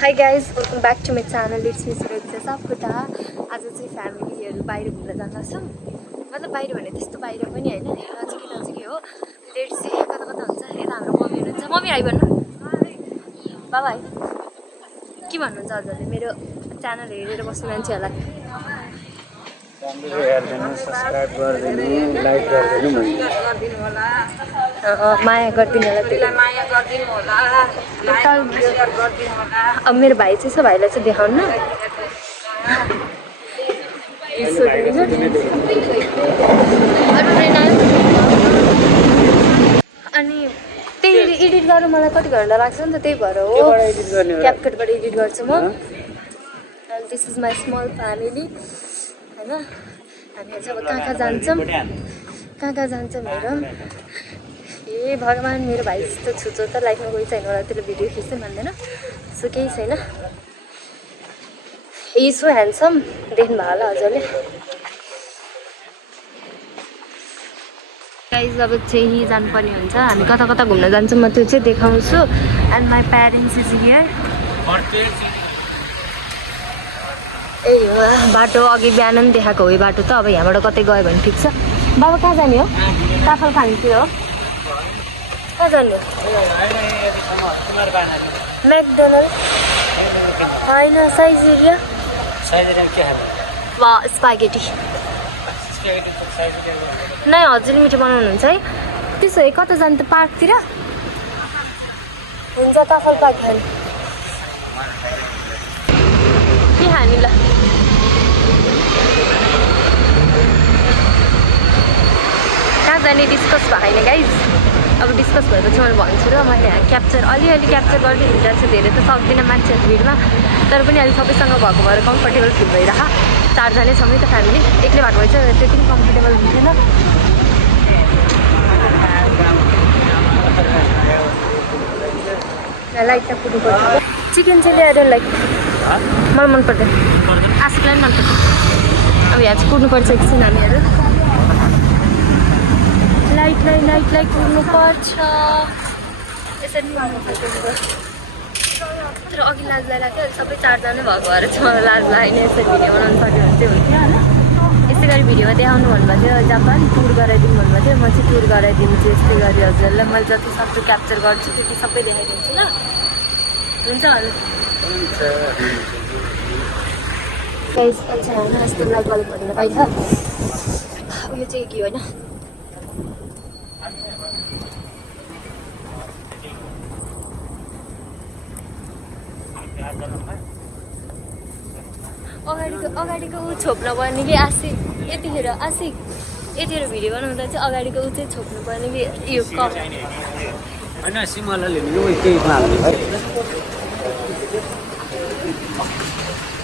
Hi guys, welcome back to my channel. It's me Surekha Sapkota. आज चाहिँ फ्यामिलीहरू बाहिर घुम्न जाँदा छौँ। मतलब बाहिर भने त्यस्तो बाहिर पनि हैन, नजिकै हो। लेट्स सी कता कता हुन्छ। यता हाम्रो मम्मी हुनुहुन्छ। मम्मी हाई भन्नु। बाबा हाई। के भन्नुहुन्छ हजुरले मेरो च्यानल हेरेर बस्ने मान्छेहरूलाई? सब्सक्राइब गरिदिनु, लाइक गरिदिनु होला। माया गरिदिनु होला, त्यसलाई माया गरिदिनु होला, शेयर गरिदिनु होला। अब मेरो भाइ चाहिँ छ, भाइलाई चाहिँ देखाउनु न। अनि त्यही एडिट गर्नु मलाई कति घन्टा लाग्छ नि त, त्यही भएर हो क्यापकटबाट एडिट गर्छु म। And this is my small family हैन। हामीहरू चाहिँ अब कहाँ जान्छौँ हेरौँ। ए भगवान्, मेरो भाइ जस्तो छुचो त लाइफमा कोही छैन होला, त्यसले भिडियो खिच्दै मान्दैन। सो केही छैन। हि सो ह्यान्डसम, देख्नुभयो होला हजुरले। गाइज अब चाहिँ जानुपर्ने हुन्छ। हामी कता कता घुम्न जान्छौँ म त्यो चाहिँ देखाउँछु। And my parents is here. ए हो बाटो अघि बिहान पनि देखाएको हो यो बाटो त। अब यहाँबाट कतै गयो भने ठिक छ। बाबा कहाँ जाने हो? काफल खान्छु हो। कहाँ जाने हो? म्याकडोनल्ड होइन, साइजेरिया वा स्पागेटी। नै हजुर मिठो बनाउनुहुन्छ है। त्यसो भए कता जाने त? पार्कतिर हुन्छ, काफल पार्क खाने। के खाने ल? कहाँ जाने डिस्कस भएन गाइज। अब डिस्कस भएपछि मैले भन्छु र। मैले यहाँ क्याप्चर अलिअलि क्याप्चर गर्दै हिँडिरहेको छु। धेरै त सक्दिनँ मान्छेहरू भिडमा, तर पनि अहिले सबैसँग भएको भएर कम्फर्टेबल फिल भइरह। चारजना छौँ नि त फ्यामिली, एक्लै भएको भए चाहिँ त्यति पनि कम्फर्टेबल हुन्थेन। लाइटमा कुद्नुपर्छ। चिकन चिल्ली आएर लाइक मलाई मन पर्दैन, आशिकलाई पनि मन पर्छ। अब यहाँ चाहिँ कुद्नुपर्छ एकछिन हामीहरू। लाइटलाई कुद्नुपर्छ। यसरी पनि गर्नुपर्छ। तर अघि लाज लाग्यो, सबै चारजना भएको भएर चाहिँ मलाई लाज लागेन। यसरी भिडियो बनाउनु सक्यो भने चाहिँ हुन्थ्यो होइन। यस्तै गरी भिडियोमा देखाउनु भन्नुभएको थियो, जापान टुर गराइदिउँ भन्नुभएको थियो। म चाहिँ टुर गराइदिन्छु यस्तै गरी हजुरलाई। मैले जति सक्छु क्याप्चर गर्छु, त्यति सबै देखाइदिन्छु ल। हुन्छ होला। होइन यस्तो लाइट बल्ब भन्नु पाइन्छ। उयो चाहिँ के होइन, अगाडिको ऊ छोप्न पर्ने कि आशिक। यतिखेर भिडियो बनाउँदा चाहिँ अगाडिको ऊ चाहिँ छोप्नु पर्ने कि यो कप होइन। सिमलाले नि केही माल्नु है।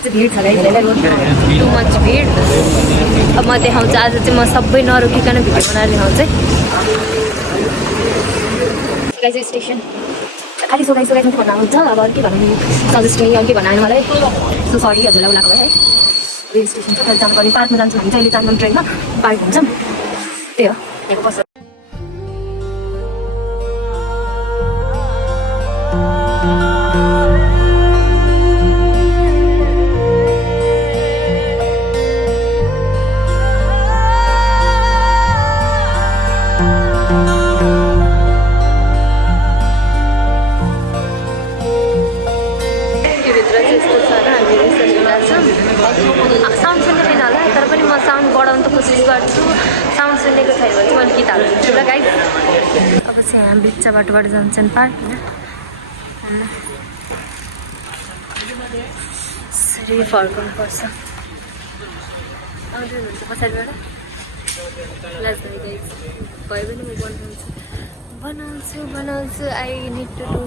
भिड छ गाइस, टु मच भिड। अब म देखाउँछु। आज चाहिँ म सबै नरोकिकन भिडियो बनाएर देखाउँछु है। गाइस स्टेसन खालि सोगाइ मात्रै भन्नुहुन्छ। अब के भन्नु, सजेस्ट गर्ने के भन्नु मलाई। सो सरी हजुरलाई उलाएको है। रेल स्टेसन छ, फेरि जानुपर्ने। पार्कमा जान्छु भने चाहिँ अहिले चान्दन ट्रेनमा पार्क हुन्छौँ। त्यही हो यहाँको बस। साउन्ड सुन्दैन होला, तर पनि म साउन्ड बढाउनु त कोसिस गर्छु। साउन्ड सुनेको छैन भने चाहिँ मैले गीत हाल्छु ल गाइस। अब चाहिँ यहाँ बिच बाटोबाट जान्छन् पार्क होइन। यसरी फर्काउनु पर्छ। आउँदै हुनुहुन्छ पछाडिबाट? लाज भयो गाइस, भयो भने म बनाउँछु। I need to do.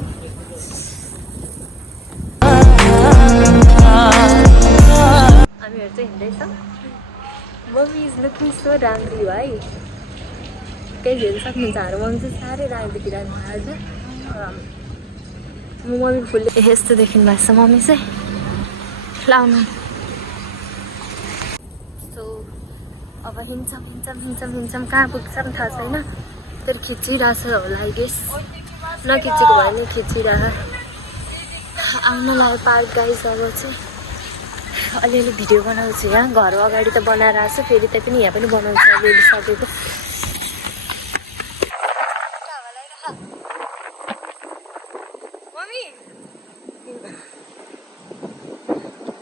हामीहरू चाहिँ हिँड्दैछौँ। मम्मी इज लुकिङ सो राम्री भाइ। केही हेर्नु सक्नुहुन्छ हाम्रो मम्मी चाहिँ साह्रै राम्रो देखिरहेको छ आज। म मम्मी फुलले यस्तो देखिनु भएको छ मम्मी चाहिँ। लाउनु। सो अब हिँड्छौँ कहाँ पुग्छौँ थाहा छैन। तर खिचिरहेछ होला आई गेस। नखिचेको भयो भने खिचिरह। आउन लाग्यो पार्क गाइस। अब चाहिँ अलिअलि भिडियो बनाउँछु यहाँ। घर अगाडि त बनाएर आएको छु, फेरि त्यही पनि यहाँ पनि बनाउँछु अलिअलि सकेको।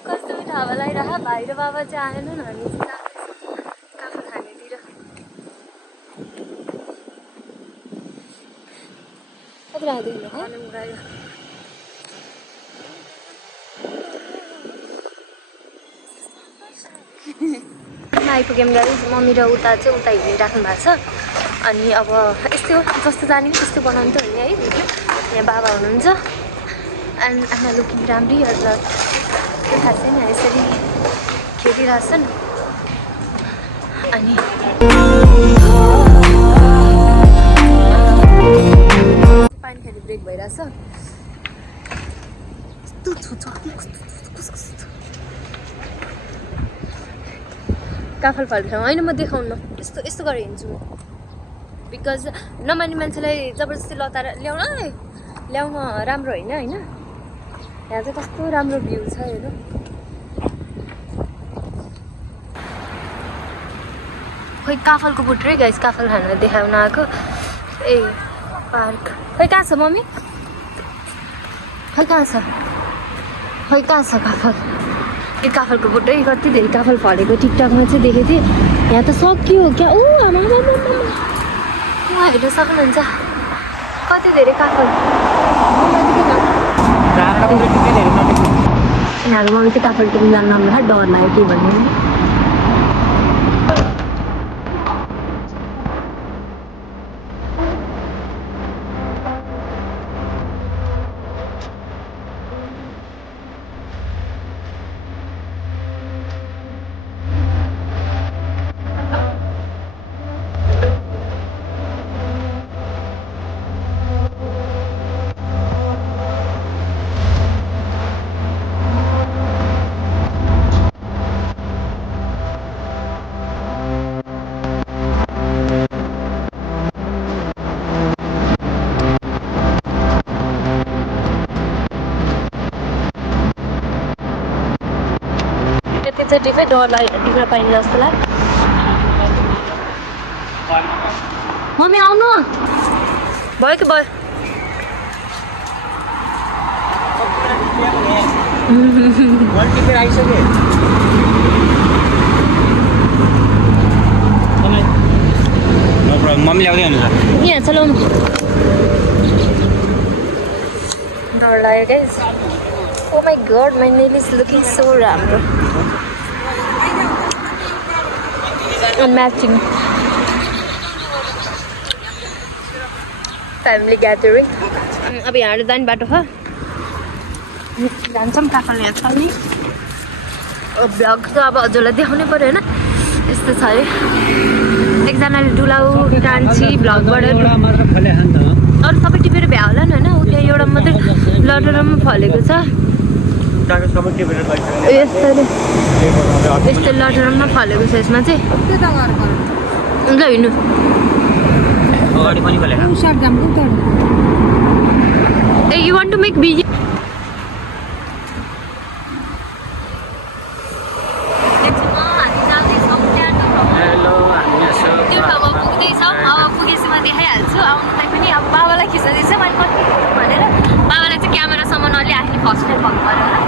कस्तो मिठो हावा लगाइरह। भाइ र बाबा चाहिँ आएन नि, हामी चाहिँ काफल खानेतिर। कति राख्दैन आइपुग्यौँ गाइस। मम्मी र उता चाहिँ उता हिँडिराख्नु भएको छ। अनि अब यस्तो जस्तो जाने कि त्यस्तो बनाउनु त हो नि है भिडियो। यहाँ बाबा हुनुहुन्छ एन्ड आमा लुकिङ राम्री। अन्त त्यो थाहा छैन, यसरी खेलिरहेछन्। अनि पानी खाने ब्रेक भइरहेछ। काफल फल्छ होइन, म देखाउनु यस्तो यस्तो गरेर हिँड्छु म। बिकज नमान्ने मान्छेलाई जबरजस्ती लताएर ल्याउन राम्रो होइन होइन। यहाँ चाहिँ कस्तो राम्रो भ्यू छ हेर्नु। खोइ काफलको बुट्रै गाइस, काफल खाना देखाउन आएको। ए पार्क खोइ कहाँ छ मम्मी? खोइ कहाँ छ? खोइ कहाँ छ काफल? यो काफलको बुट्टै कति धेरै काफल फलेको टिकटकमा चाहिँ देखेको थिएँ। यहाँ त सकियो क्या। आमा उहाँ हेर्न सक्नुहुन्छ कति धेरै काफल। यिनीहरू मम्मी चाहिँ काफल टिप्नु जानु नमिल्छ, डर लाग्यो के भन्ने। चाहिँ टिपै डर लाग्यो टिप्न पाइने जस्तो लाग्यो। मम्मी आउनु भयो कि भयो? मम्मी ल्याउँदै हुनुहुन्छ यहाँ चलाउनु। डर लाग्यो guys. Oh my god, my nail is looking so राम्रो। Matching family gathering. अब यहाँ जाने बाटो छ, जान्छौँ काफल यहाँ छ नि। ब्लग त अब हजुरलाई देखाउनै पऱ्यो होइन, यस्तो छ अरे। एकजनाले डुलाउ कान्छी ब्लगबाट अरू सबै टिपेर भ्या होला नि होइन। ऊ त्यहाँ एउटा मात्रै लटरमा फलेको छ। यस्तो लटरमा फलेको छ यसमा चाहिँ। ल हिँड्नु। ए you want to make video? त्यो ठाउँमा पुग्दैछौँ। अब पुगेपछि म देखाइहाल्छु। आउनुलाई पनि अब बाबालाई खिच्दैछ मैले कति भनेर। बाबालाई चाहिँ क्यामेरासम्म नल्याए फर्स्ट टाइम भएको पऱ्यो होला।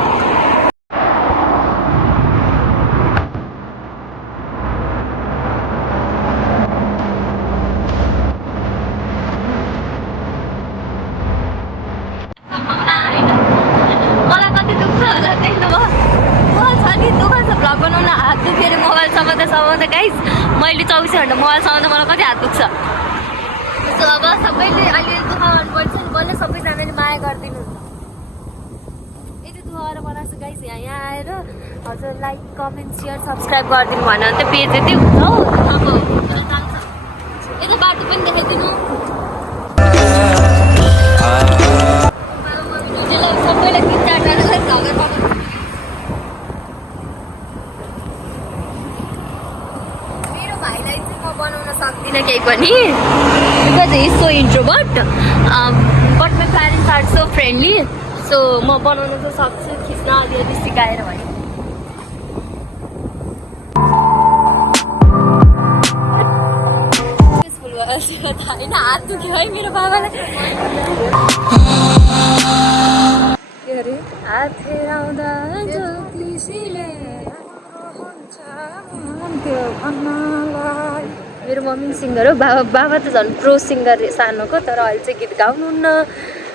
मलाई कति दुख्छ होला देख्नुभयो? छ नि दुःख छ भ्लग बनाउन। हात दुखेर मोबाइल समाउँदा गाइस, मैले 24 घन्टा मोबाइल समाउँदा मलाई कति हात दुख्छ। सो अब सबैले अहिले दुःख गर्नुपर्छ नि, बल्ल सबैजनाले माया गरिदिनु। यति दुःख गरेर बनाएको छु गाइस। यहाँ आएर हजुर लाइक कमेन्ट सेयर सब्सक्राइब गरिदिनु भएन भने त पेज यति हुन्छ हौ। अब जान्छ यता बाटो पनि देखाइदिनु। सबैलाई 3-4 जनालाई भ्लगर बनाउनु। मेरो भाइलाई चाहिँ म बनाउन सक्दिनँ केही पनि, because he is so introvert, but my parents are so friendly. So म बनाउन चाहिँ सक्छु, खिच्न अलिअलि सिकाएर भने। होइन हात दुख्यो है मेरो बाबालाई। के अरे हात फेराउँदा ज्योतिषीले मेरो मम्मी सिङ्गर हो, बाबा त झन् प्रो सिङ्गर सानोको, तर अहिले चाहिँ गीत गाउनुहुन्न,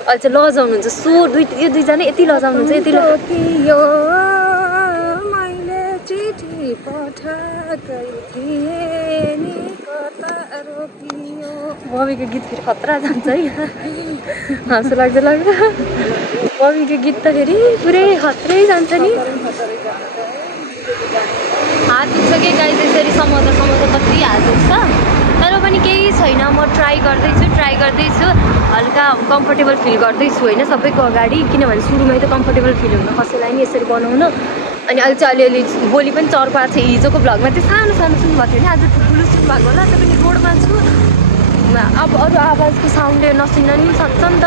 अहिले चाहिँ लजाउनुहुन्छ। यो दुईजना यति लजाउनुहुन्छ, यति मैले चिठी पठाएकै थिएँ नि कता रोकियो। मम्मीको गीत फेरि खतरा जान्छ है, हाँसो लाग्दो मम्मीको गीत त फेरि पुरै खत्रै जान्छ नि। हात दुख्छ कि गाइस, यसरी समाउँदा कति हात दुख्छ, तर पनि केही छैन। म ट्राई गर्दैछु, हल्का कम्फर्टेबल फिल गर्दैछु होइन सबैको अगाडि, किनभने सुरुमै त कम्फर्टेबल फिल हुन कसैलाई नि यसरी बनाउन। अनि अहिले चाहिँ अलिअलि बोली पनि चर्को आएको छ। हिजोको भ्लगमा चाहिँ सानो सुन्नुभएको थियो नि, आज ठुलो सुन्नुभएको होला। त्यो पनि रोडमा छु, अब अरू आवाजको साउन्डले नसुन्न नि सक्छ नि त,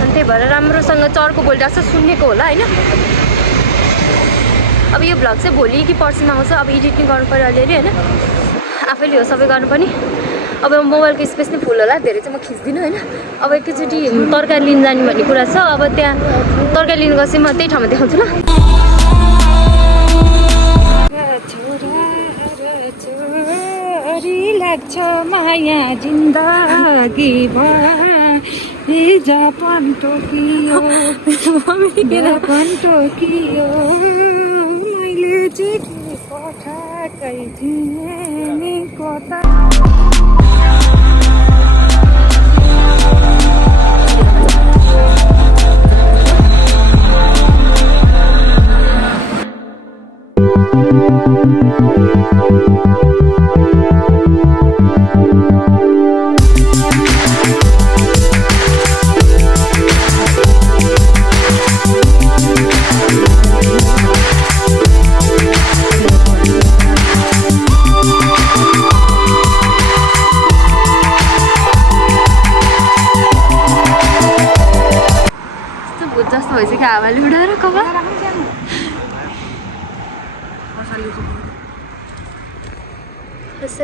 अनि त्यही भएर राम्रोसँग चर्को बोलिरहेको छ, सुन्नेको होला होइन। अब यो भ्लग चाहिँ भोलि कि पर्सिमा आउँछ, अब एडिटिङ गर्नु पऱ्यो अलिअलि होइन, आफैले हो सबै गर्नुपर्ने। अब मोबाइलको स्पेस नै फुल होला, धेरै चाहिँ म खिच्दिनँ होइन। अब एकैचोटि तरकारी लिन जाने भन्ने कुरा छ, अब त्यहाँ तरकारी लिनु गएपछि म त्यही ठाउँमा देखाउँछु ल। लाग्छ माया जिन्दगी हिजो पन्टोकियो मैले चिठी पठाएकै थिएँ नि कता। जस्तो भइसक्यो हावाले उडाएर कभर।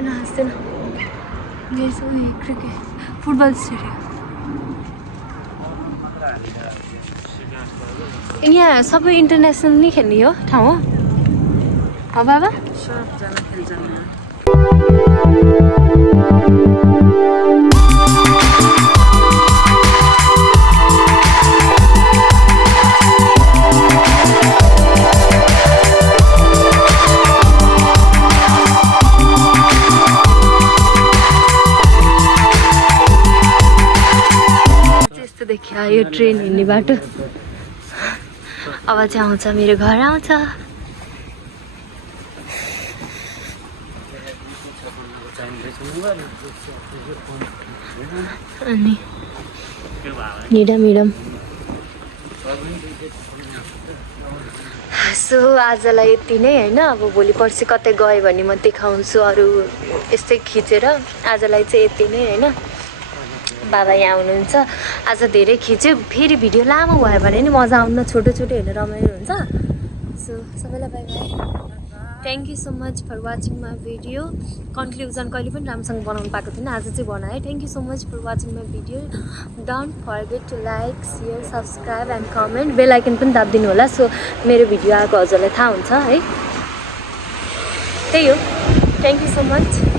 हाँस्दैन क्रिकेट फुटबल स्टेडियम यहाँ सबै इन्टरनेसनल नै खेल्ने हो ठाउँ हो बाबा। देखियो यो ट्रेन हिँड्ने बाटो, अब चाहिँ आउँछ मेरो घर आउँछ। अनि मिडम सो आजलाई यति नै होइन। अब भोलि पर्सि कतै गयो भने म देखाउँछु अरू यस्तै खिचेर। आजलाई चाहिँ यति नै होइन। बाबा यहाँ हुनुहुन्छ, आज धेरै खिच्यो, फेरि भिडियो लामो भयो भने नि मजा आउन, छोटो हेर्न रमाइलो हुन्छ। सो सबैलाई bye bye, thank you so much for watching my video. Conclusion कहिले पनि राम्रोसँग बनाउनु पाएको थिएन, आज चाहिँ बनाएँ। Thank you so much for watching my video. Don't forget to like share subscribe and comment, bell icon पनि दाबिदिनु होला, सो मेरो भिडियो आएको हजुरलाई थाहा हुन्छ है। त्यही हो, थ्याङ्क यू सो मच।